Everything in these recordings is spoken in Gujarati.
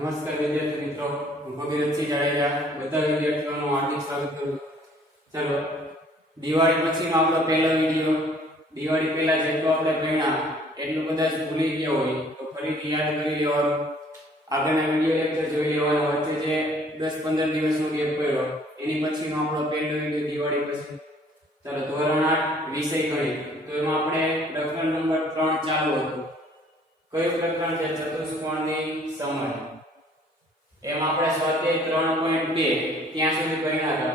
નમસ્કાર વિદ્યાર્થી મિત્રો, હું ભગીરથસિંહ જાડેજા બધા વિદ્યાર્થીઓનું હાર્દિક સ્વાગત કરું. ચાલો, દિવાળી પછીનો આપણો પહેલો વિડિયો. દિવાળી પહેલા જેટલું આપણે ભણ્યા એટલું કદાચ ભૂલી ગયા હોય તો ફરીથી યાદ કરી લેવાનું. આગળના વિડિયો લેક્ચર જોઈ લેવાનો. વચ્ચે જે 10-15 દિવસનો ગેપ પડ્યો એની પછીનો આપણો પહેલો વિડિયો દિવાળી પછી. ચાલો, ધોરણ 8 વિષય ગણિત. તો એમાં આપણે પ્રકરણ નંબર 3 ચાલુ હતું. કયું પ્રકરણ છે? ચતુષ્કોણની સમજ. એમ આપણે સ્વાધ્યાય 3.2 ત્યાં સુધી ભણ્યા હતા.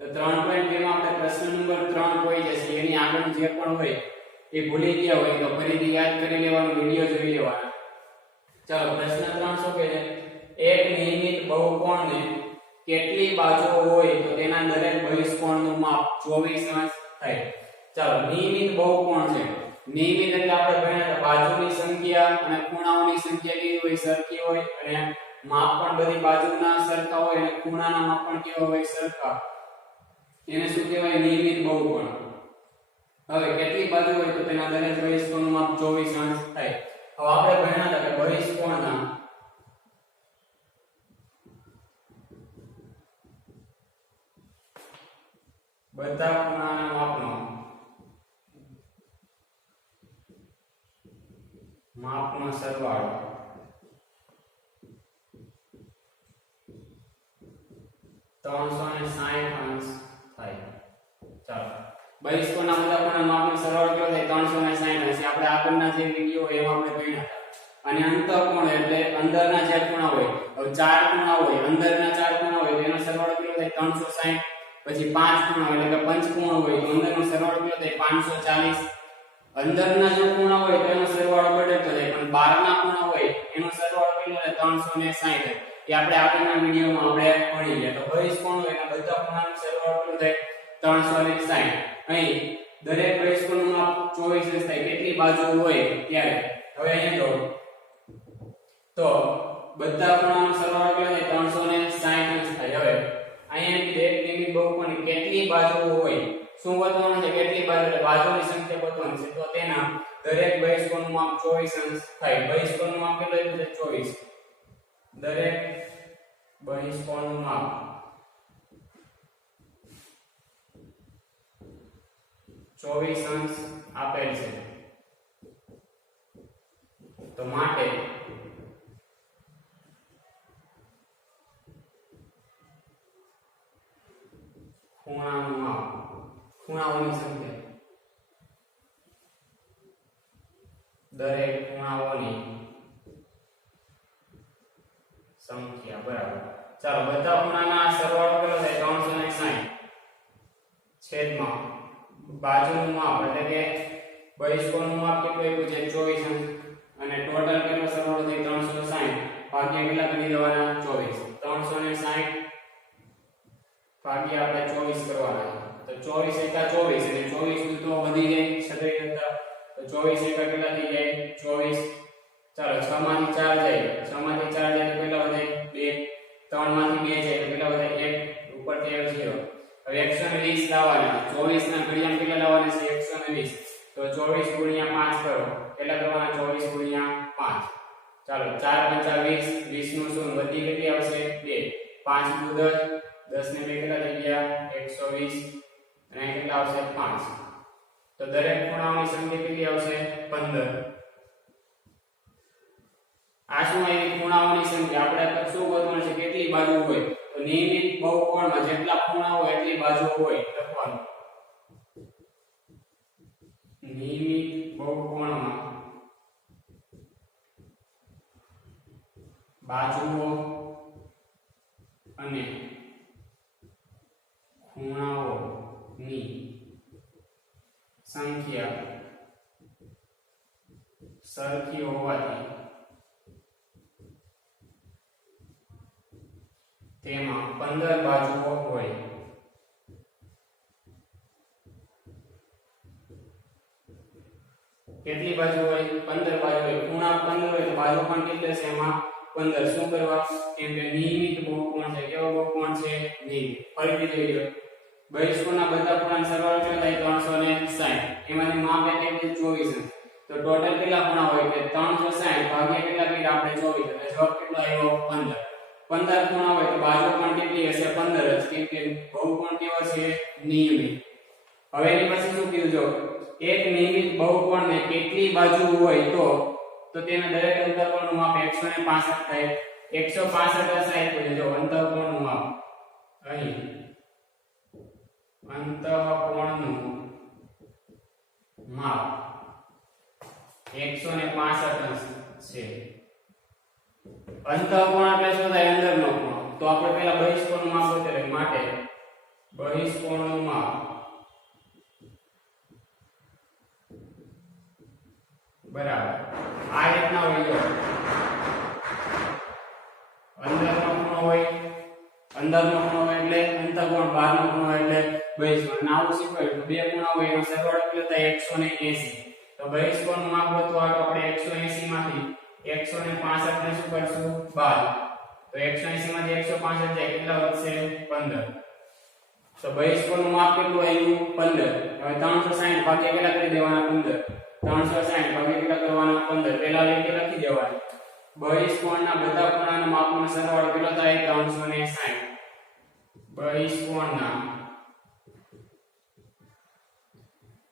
તો 3.2 માં આપણે પ્રશ્ન નંબર 3 કોઈ જશે એની આગળ જે પણ હોય એ ભૂલી ગયા હોય તો ફરીથી યાદ કરી લેવાનો, વિડિયો જોઈ લેવાનો. ચાલો, પ્રશ્ન 3 શું કહે છે? એક નિયમિત બહુકોણને કેટલી બાજુઓ હોય તો તેના દરેક બહિષ્કોણનું માપ 24 અંશ થાય. ચાલો, નિયમિત બહુકોણ છે. નિયમિત એટલે આપણે ભણ્યા હતા બાજુની સંખ્યા અને ખૂણાઓની સંખ્યા કેવી હોય? સરખી હોય અને માપ પણ બધી બાજુના સરખા હોય અને ખૂણાના માપ પણ કેવા હોય? સરખા. એને શું કહેવાય? નિયમિત બહુકોણ. હવે કેટલી બાજુ હોય તો તેના દરેક બહિષ્કોણનું માપ 24 અંશ થાય. હવે આપણે ભણ્યા હતા કે બહિષ્કોણના બધા ખૂણાના માપનો સરવાળો 360 અંશ થાય. ચાલો, બહિષ્કોણના બધા ખૂણાના માપનો સરવાળો કેટલો થાય? 360 અંશ. આપણે આગળના જે વિડિયો એમાં આપણે ભણ્યા હતા. અને અંતઃકોણ એટલે અંદરના જે ખૂણા હોય, હવે 4 ખૂણા હોય, અંદરના 4 ખૂણા હોય તેનો સરવાળો કેટલો થાય? 360. પછી 5 ખૂણા હોય એટલે કે પંચકોણ હોય તો અંદરનો સરવાળો કેટલો થાય? 540. અંદરના જે ખૂણા હોય તેનો સરવાળો બદલતો જાય, પણ બહારના ખૂણા હોય એનો સરવાળો કેટલો થાય? 360. એ આપણે આગળના વિડિયોમાં આપણે ભણી ગયા. તો બહિષ્કોણ હોય એના બધા ખૂણાનો સરવાળો કેટલો થાય? 360. અહીં દરેક બહિષ્કોણનું માપ 24 અંશ થાય. કેટલી બાજુ હોય ત્યારે. હવે અહીંયા તો બધા ખૂણાનો સરવાળો કેટલો થાય? 360 અંશ થાય. હવે અહીંયા એક નિયમિત બહુકોણની કેટલી બાજુઓ હોય શું બતાવવાનું છે? કેટલી બાજુ એટલે બાજુની સંખ્યા બતાવવાની છે. તો તેના દરેક બહિષ્કોણનું માપ 24 અંશ થાય. બહિષ્કોણનું માપ કેટલું છે? 24. દરેક બહિષ્કોણનું માપ 24 અંશ આપેલ છે. તો માટે ખૂણાનું માપ, ખૂણાઓની સંખ્યા, દરેક ખૂણાઓની સંખ્યા બરાબર. ચાલો, બધા ખૂણાના સરવાળો કેટલો થાય? 360 છેદમાં બાજુનું માપ એટલે કે બહિષ્કોણનું માપ કેટલું આપ્યું છે? 24 અંશ. અને ટોટલ કેટલો સરવાળો થાય? 360 ભાગ્યા કેટલા કરી દેવાના? 24. 360 ભાગ્યા આપણે 24 કરવાના. તો 24 એકા 24 અને 24 તો વધી જાય છત્રી કરતા. તો 24 એકા કેટલા થઈ જાય? 24. ચાલો, 6 માંથી 4 જાય, 6 માંથી 4 જાય તો કેટલા વધે? 2. 3 માંથી 2 જાય તો કેટલા વધે? 1. ઉપરથી આવે 0. હવે 120 લાવવાના. 24 ના ઘડિયામાં કેટલા લાવવાના છે? 120. તો 24 ગુણ્યા 5 કરો. કેટલા કરવાના? 24 ગુણ્યા 5. ચાલો, 4 5 20, 20 નું શું વધી કેટલી આવશે? 2. 5 દુ 10, 10 ને 2 કેટલા થઈ ગયા? 120. અને કેટલા આવશે? 5. તો દરેક ખૂણાઓની સંખ્યા કેટલી આવશે? 15. આ શું આવી? ખૂણાઓની સંખ્યા. આપણે શું ગોતવાનું છે? કેટલી બાજુ હોય? તો નિયમિત બહુકોણમાં જેટલા ખૂણા હોય એટલી બાજુ હોય લખવાનું. નિયમિત બહુકોણમાં બાજુઓ અને ખૂણાઓની સંખ્યા સરખી હોવાથી તેમાં 15 બાજુઓ હોય. કેટલી બાજુ હોય? 15 બાજુ હોય. ખૂણા 15 હોય તો બાજુ પણ કેટલી હશે? એમાં 15. શું કરવા? કેમ કે નિયમિત બહુકોણ છે. કેવો બહુકોણ છે? નિયમિત. ફરીથી જોઈ લો. બહિષ્કોણના બધા ખૂણાનો સરવાળો કેટલો થાય? 360. એમાંથી માપ એટલે 24 અંશ. તો તો ટોટલ કેટલા ખૂણા હોય કે 360 ભાગ્યા કેટલા કર્યા આપણે 24 એટલે જવાબ કેટલો આવ્યો 15 15 ખૂણા હોય તો બાજુ પણ કેટલી હશે 15 જ કેમ કે બહુકોણ કેવો છે નિયમિત હવે એની પછી શું કીધું જો એક નિયમિત બહુકોણને કેટલી બાજુ હોય તો તેના દરેક અંતઃકોણનું માપ 165 થાય 165 સાઈડ જો અંતઃકોણનું માપ અહીં અંતઃકોણનું માપ 165 છે અંતઃકોણ એટલે શું થાય અંદરનો કોણ તો આપણે પહેલા બહિષ્કોણનું માપ ગોતેલું માટે બહિષ્કોણનું માપ બરાબર આ રીતના હોય જો અંદરનો ખૂણો હોય એટલે અંતઃકોણ બહારનો ખૂણો હોય એટલે બહિષ્કોણ આવું શીખવાયું તો બે ખૂણા હોય એનો સરવાળો કેટલો થાય 180 તો બહિષ્કોણનું માપ ગોતવા આપણે 180 માંથી 165 ને શું કરશું બાદ તો 180 માંથી 165 જાય કેટલા વધશે 15 તો બહિષ્કોણનું માપ કેટલું આવ્યું 15 હવે 360 ભાગ્યા કેટલા કરી દેવાના 15 360 ભાગ્યા કેટલા કરવાના 15 પહેલા લઈને લખી દેવાનું બહિષ્કોણના બધા ખૂણાના માપનો સરવાળો કેટલો થાય 360 બહિષ્કોણના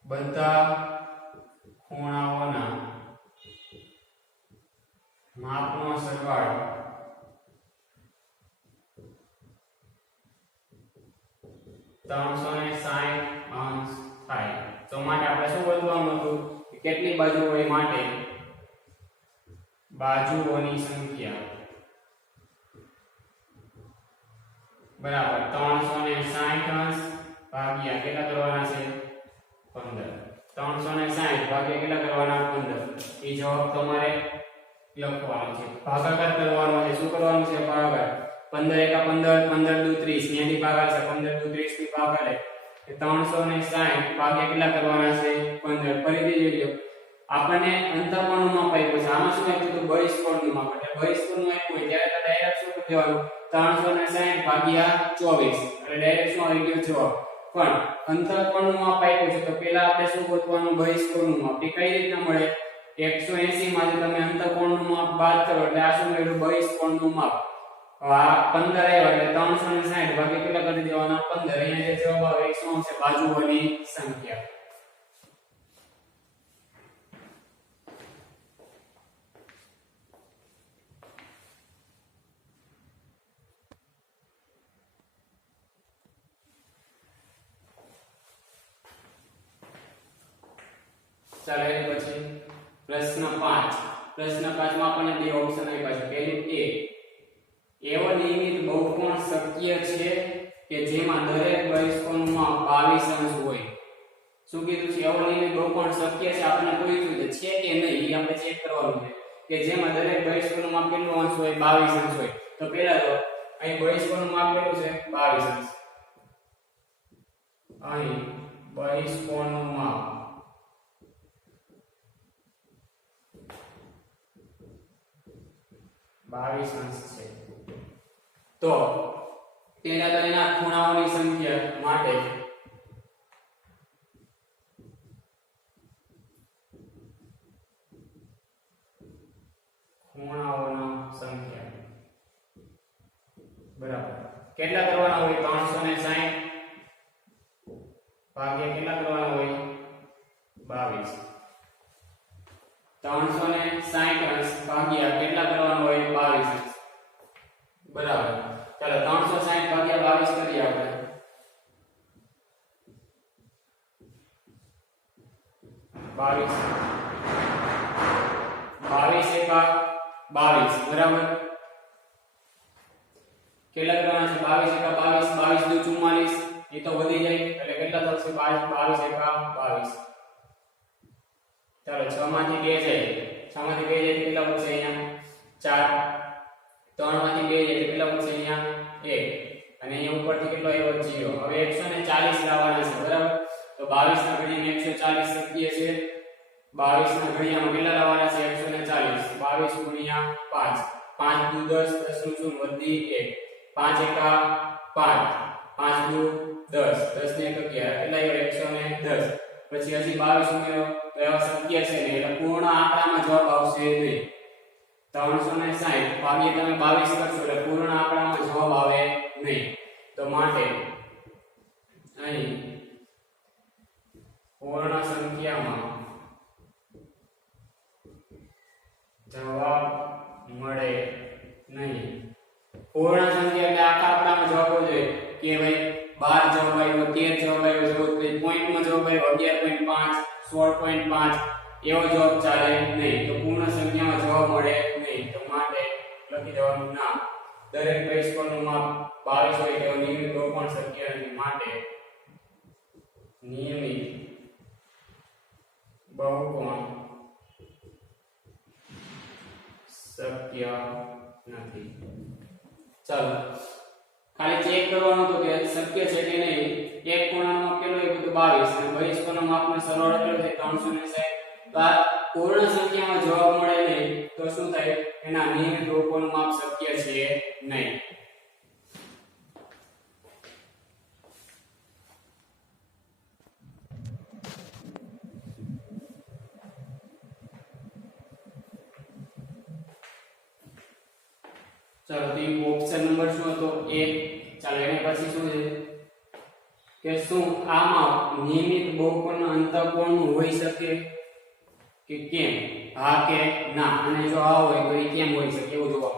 બધા ખૂણાઓના માપનો સરવાળો 360 અંશ થાય તો માટે આપણે શું ગોતવાનું હતું કે કેટલી બાજુ હોય માટે બાજુઓની સંખ્યા બરાબર 360 અંશ ભાગ્યા કેટલા કરવાના છે 15 360 ભાગ્યા કેટલા કરવાના 15 એ જવાબ તમારે લખવાનો છે ભાગાકાર કરવાનો છે શું કરવાનું છે ભાગાકાર 15 એકા 15 15 દુ 30 ન્યાથી ભાગાકાર છે 15 દુ 30 થી ભાગાકાર કે 360 ભાગ્યા કેટલા કરવાના છે 15 ફરીથી જોઈ લો આપણને અંતઃકોણનું માપ આપ્યું છે આમાં શું આપ્યું તો બહિષ્કોણનું માપ એટલે બહિષ્કોણનું આપ્યું હોય ત્યારે તો ડાયરેક્ટ શું કરી દેવાનું 360 ભાગ્યા 24 એટલે ડાયરેક્ટ શું આવી ગયો જવાબ પણ અંતઃકોણનું માપ આપ્યું છે તો પહેલા આપણે શું ગોતવાનું બહિષ્કોણનું માપ એ કઈ રીતના મળે 180 માંથી તમે અંતઃકોણનું માપ બાદ કરો એટલે આ શું મળ્યું બહિષ્કોણનું માપ આ 15 આવ્યા એટલે 360 ભાગ્યા કેટલા કરી દેવાના 15 અહીંયા જે જવાબ આવે એ શું છે બાજુઓની સંખ્યા ચાલો એની પછી પ્રશ્ન 5 માં આપણને બે ઓપ્શન આપ્યા છે પહેલું એ એવો નિયમિત બહુકોણ શક્ય છે કે જેમાં દરેક બહિષ્કોણનું માપ 22 અંશ હોય શું કીધું છે એવો નિયમિત બહુકોણ શક્ય છે આપણને પૂછ્યું છે કે નહીં એ આપણે ચેક કરવાનું છે કે જેમાં દરેક બહિષ્કોણનું માપ કેટલું અંશ હોય 22 અંશ હોય તો પહેલા તો અહીં બહિષ્કોણનું માપ કેટલું છે 22 અંશ અહીં બહિષ્કોણનું માપ 22 અંશ છે તો તેના તેના ખૂણાઓની સંખ્યા માટે ખૂણાઓની સંખ્યા બરાબર કેટલા કરવાના હોય 360 ભાગ્યા કેટલા કરવાના હોય 22 360 અંશ ભાગ્યા કેટલા કરવાનો હોય 22 અંશ બરાબર ચાલો 360 ભાગ્યા 22 કરીએ આપણે 22 એકા 22 બરાબર કેટલા કરવાના છે 22 એકા 22 22 દુ 44 એ તો વધી જાય એટલે કેટલા થશે 22 એકા 22 ચાલો 6 માંથી 2 જાય 6 માંથી 2 જાય કેટલા વધશે અહીંયા 4 3 માંથી 2 જાય કેટલા વધશે અહીંયા 1 અને અહીંયા ઉપરથી કેટલો આવ્યો 0 હવે 140 લાવવાના છે બરાબર તો 22 ના ઘડિયામાં 140 શક્ય છે 22 ના ઘડિયામાં કેટલા લાવવાના છે 140 22 ગુણ્યા 5 5 દુ 10 10 નું શું વધી 1 5 એકા 5 5 દુ 10 10 ને 1 11 કેટલા આવ્યો 110 પછી હજી 22 ઉમેરો તો એવા શક્ય છે નહીં, એટલે પૂર્ણ આંકડામાં જવાબ આવશે નહીં. 360 ભાગ્યા તમે 22 કરશો એટલે પૂર્ણ આંકડામાં જવાબ આવે નહીં. તો માટે અહીં પૂર્ણ સંખ્યામાં જવાબ મળે નહીં. પૂર્ણ સંખ્યા એટલે આખા આંકડામાં જવાબ હોવો જોઈએ કે ભાઈ 12 જવાબ આવ્યો, 13 જવાબ આવ્યો, 14 પોઈન્ટમાં જવાબ આવ્યો, 11.5, 16.5 એવો જવાબ ચાલે નહીં. તો પૂર્ણ સંખ્યામાં જવાબ મળે નહીં. તો માટે લખી દેવાનું ના. દરેક બહિષ્કોણનું માપ 22 હોય તેવો નિયમિત બહુકોણ શક્ય નથી. માટે નિયમિત બહુકોણ શક્ય નથી. ચાલો ખાલી ચેક કરવાનું તો કે શક્ય છે કે નહીં. એક કોણનો માપ કેટલો આવ્યો તો 22 અને બહિષ્કોણનો માપનો સરવાળો કેટલો છે 360. તો આ પૂર્ણ સંખ્યામાં જવાબ મળે નહીં તો શું થાય? એના નિયમિત બહુકોણનું માપ શક્ય છે નહીં. ચાલો તો ઓપ્શન નંબર શું હતો? 1. ચાલો એને પછી શું છે કે શું આમાં નિયમિત બહુકોણના અંતઃકોણનું હોઈ શકે કે કેમ? હા કે ના? અને જો હા હોય તો એ કેમ હોઈ શકે એવું જવાબ.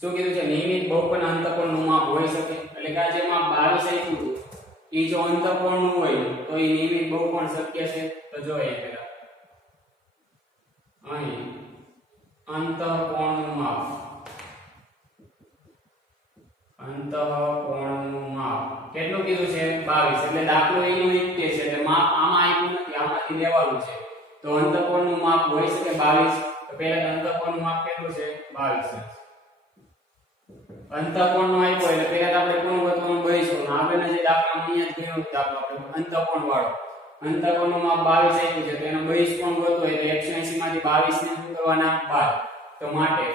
શું કીધું છે? નિયમિત બહુકોણના અંતઃકોણનું માપ હોઈ શકે. એટલે કે આ જે માપ 22 આપ્યું હતું એ જો અંતઃકોણનું હોય તો એ નિયમિત બહુકોણ શક્ય છે. તો જો એ પેલા અહીં અંતઃકોણનું માપ, અંતઃકોણનું માપ કેટલું કીધું છે? 22. એટલે દાખલો એનો એક છે એટલે માપ આમાં આપ્યું નથી, આમાંથી લેવાનું છે. તો અંતઃકોણનું માપ હોઈ શકે 22. તો પહેલા અંતઃકોણનું માપ કેટલું છે? 22. અંતઃકોણનું આપ્યું એટલે પહેલા આપણે કોણ ગોતવાનું? બહિષ્કોણ. આગળના જે દાખલા અહીંયા જ ગયો દાખલો આપણે અંતઃકોણ વાળો. અંતઃકોણનું માપ 22 આપ્યું છે તો એનો બહિષ્કોણ ગોતવો એટલે 180 માંથી 22 ને શું કરવાના? બાદ. તો માટે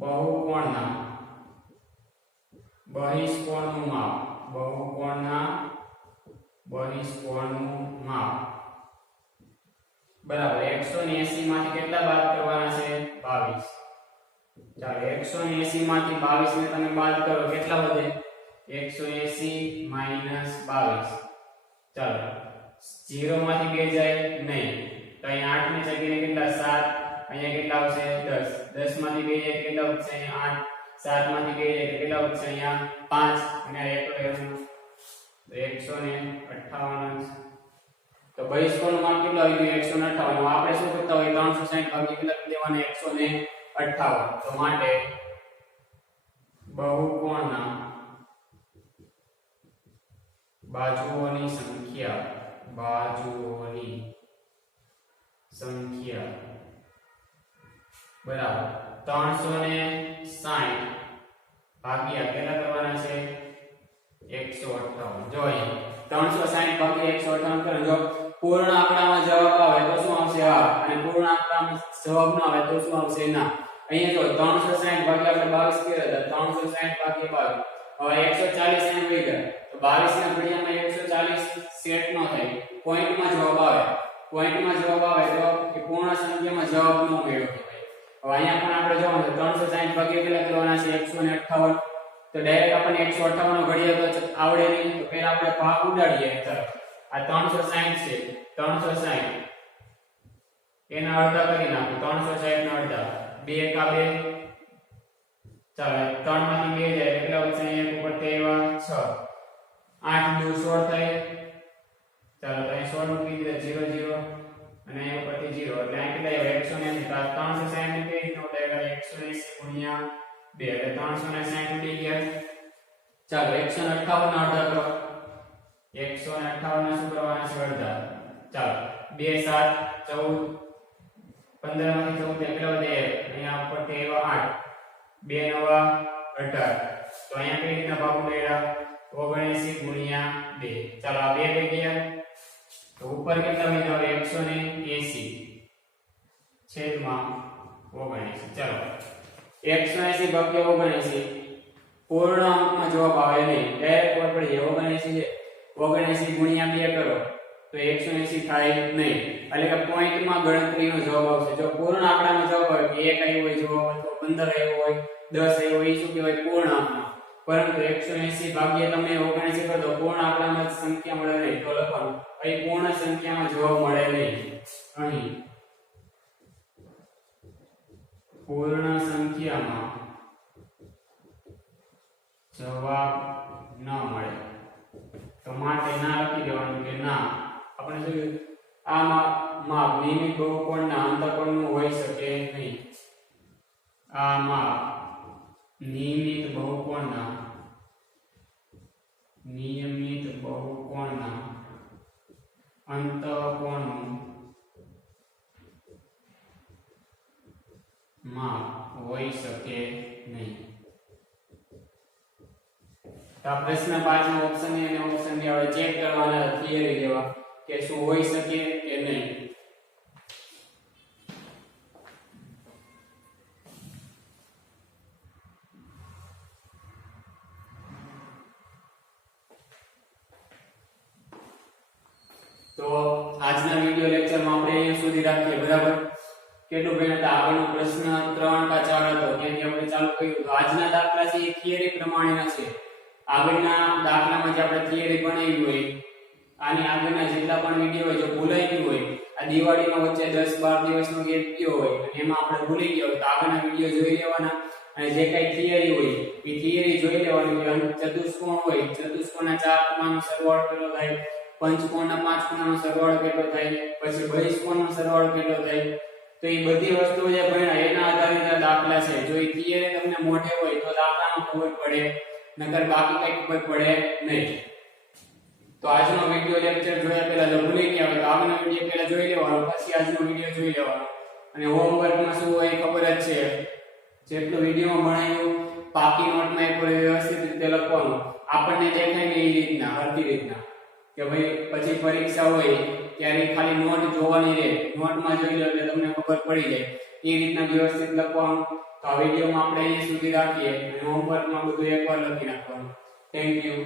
બહુકોણના બહિષ્કોણનું માપ, બહુકોણના બહિષ્કોણનું માપ બરાબર 180 માંથી કેટલા બાદ કરવાના છે? 22. ચાલો 180 માંથી 22 ને તમે બાદ કરો કેટલા વધે? 180 માઈનસ 22. ચાલો 0 માંથી 2 જાય નહીં તો અહીં 8 ની જગ્યાએ કેટલા? 7. અહીંયા કેટલા આવશે? 10. 10 માંથી 2 જાય કેટલા વધશે? અહીંયા 8. 7 માંથી 2 જાય કેટલા વધશે? અહીંયા 5. અને આ એકલો રહેવાનું તો 158. તો બહિષ્કોણનું માપ કેટલું આવી ગયું? 158. આપણે શું કરતા હોય 360 ભાગ્યા કેટલા દેવાના? 158. તો માટે બહુકોણના બાજુઓની સંખ્યા, બાજુઓની સંખ્યા બરાબર 360 ભાગ્યા કેટલા કરવાના છે? 158. જો અહીં 360 ભાગ્યા 158 કરો. જો પૂર્ણ આંકડામાં જવાબ આવે તો શું આવશે? હા. અને પૂર્ણ આંકડામાં જવાબ ન આવે તો શું આવશે? ના. અહીંયા જો 360 ભાગ્યા આપણે 22 કર્યા હતા. 360 ભાગ્યા 22. હવે 140 ને વહી ગયા તો 22 ના ઘડિયામાં 140 સેટ ન થાય. પોઈન્ટમાં જવાબ આવે. પોઈન્ટમાં જવાબ આવે તો એ પૂર્ણ સંખ્યામાં જવાબ ન મેળવો. હવે અહીંયા પણ આપણે જોવાનું છે 360 ભાગ્યા કેટલા કરવાના છે? 158. તો ડાયરેક્ટ આપણને 158 નો ઘડિયા તો આવડે નહીં તો પહેલા આપણે ભાગ ઉડાડીએ તરફ. આ 360 છે 360 એના અડધા કરી નાખો. 360 ના અડધા 2 કા 2. ચાલો 3 માંથી 2 જાય કેટલા વધશે? અહીંયા ઉપર તેવા 6. 8 2 16 થાય. ચાલો તો અહીં 16 મૂકી દીધા 0 0 અને અહીં ઉપરથી 0 એટલે અહીં કેટલા આવ્યા? 180. 360 ને 2 નો ડાયરેક્ટ 180 ગુણ્યા 2 એટલે 360 ઉડી ગયા. ચાલો 158 ના અડધા કરો. 158 ને શું કરવાના છે? અડધા. ચાલો 2 7 14. 15 માંથી 14 કેટલા વધે? અહીંયા ઉપરથી આવ્યા 8. 2 9 18. તો અહીંયા કઈ રીતના ભાગ ઉડાડ્યા? 79 ગુણ્યા 2. ચાલો આ 2 થઈ ગયા. તો ઉપર કેટલા વધ્યા? 180 છેદમાં 79. ચાલો 180 ભાગ્યા 79 પૂર્ણ અંકમાં જવાબ આવે નહીં. ડાયરેક્ટ ખબર પડી જાય 79 છે. 79 ગુણ્યા 2 કરો તો 180 થાય નહીં, એટલે કે પોઈન્ટમાં ગણતરીનો જવાબ આવશે. જો પૂર્ણ આંકડાનો જવાબ આવે કે 1 આવ્યો હોય જવાબ, અથવા 15 આવ્યો હોય, 10 આવ્યો હોય, એ શું કહેવાય? પૂર્ણ આંકડા. પરંતુ 180 ભાગ્યા તમે 79 કરો તો પૂર્ણ આંકડામાં જ સંખ્યા મળે નહીં, તો લખવાનું અહીં પૂર્ણ સંખ્યામાં જવાબ મળે નહીં. અહીં પૂર્ણ સંખ્યામાં જવાબ ન મળે, તો માટે ના લખી દેવાનું કે ના. આપણે શું આ માપ નિયમિત બહુકોણના અંતઃકોણનું હોઈ શકે નહીં. આ માપ નિયમિત બહુકોણના અંતઃકોણનું માપ હોઈ શકે નહીં. તો આ પ્રશ્ન 5 નો ઓપ્શન એ અને ઓપ્શન બી આપણે ચેક કરવાના, થિયરી લેવા કે શું હોઈ શકે કે નહીં. તો આજના વિડિયો લેક્ચરમાં આપણે અહીંયા સુધી રાખીએ, બરાબર? કેટલું ભણ્યા હતા? આગળનો પ્રશ્ન 3 કા 4 હતો, ત્યાંથી આપણે ચાલુ કર્યું. તો આજના દાખલા છે એ થિયરી પ્રમાણેના છે. આગળના દાખલામાં જે આપણે થિયરી ભણાવી હોય, આની આગળના જેટલા પણ વિડિયો હોય, જો ભૂલાઈ ગયું હોય, આ દિવાળીમાં વચ્ચે 10-12 દિવસનો ગેપ ગયો હોય અને એમાં આપણે ભૂલી ગયા હોય, તો આગળના વિડિયો જોઈ લેવાના અને જે કઈ થિયરી હોય એ થિયરી જોઈ લેવાની. ચતુષ્કોણ હોય, ચતુષ્કોણના 4 ખૂણાનો સરવાળો કેટલો થાય, પંચકોણના 5 ખૂણાનો સરવાળો કેટલો થાય, પછી બહિષ્કોણનો સરવાળો કેટલો થાય. તો એ બધી વસ્તુઓ જે ભણ્યા એના આધારિત આ દાખલા છે. જો એ થિયરી તમને મોઢે હોય તો દાખલામાં ખબર પડે, નકર બાકી કઈ ખબર પડે નહીં. તો આજનો વિડિયો લેક્ચર જોયા પહેલા જો ભૂલી ગયા હોય તો આગળનો વિડિયો પહેલા જોઈ લેવાનો, પછી આજનો વિડિયો જોઈ લેવાનો. અને હોમવર્કમાં શું હોય ખબર જ છે, જેટલું વિડિયોમાં ભણાયું પાકી નોટમાં એક વ્યવસ્થિત રીતે લખવાનું, આપણને દેખાય ને એ રીતના, હરખી રીતના, કે ભાઈ પછી પરીક્ષા હોય ત્યારે ખાલી નોટ જોવાની રહે, નોટમાં જોઈ લો એટલે તમને ખબર પડી જાય. એ રીતના વ્યવસ્થિત લખવાનું. તો આ વિડિયોમાં આપણે અહીં સુધી રાખીએ અને હોમવર્કમાં બધું એકવાર લખી નાખવાનું. Thank you.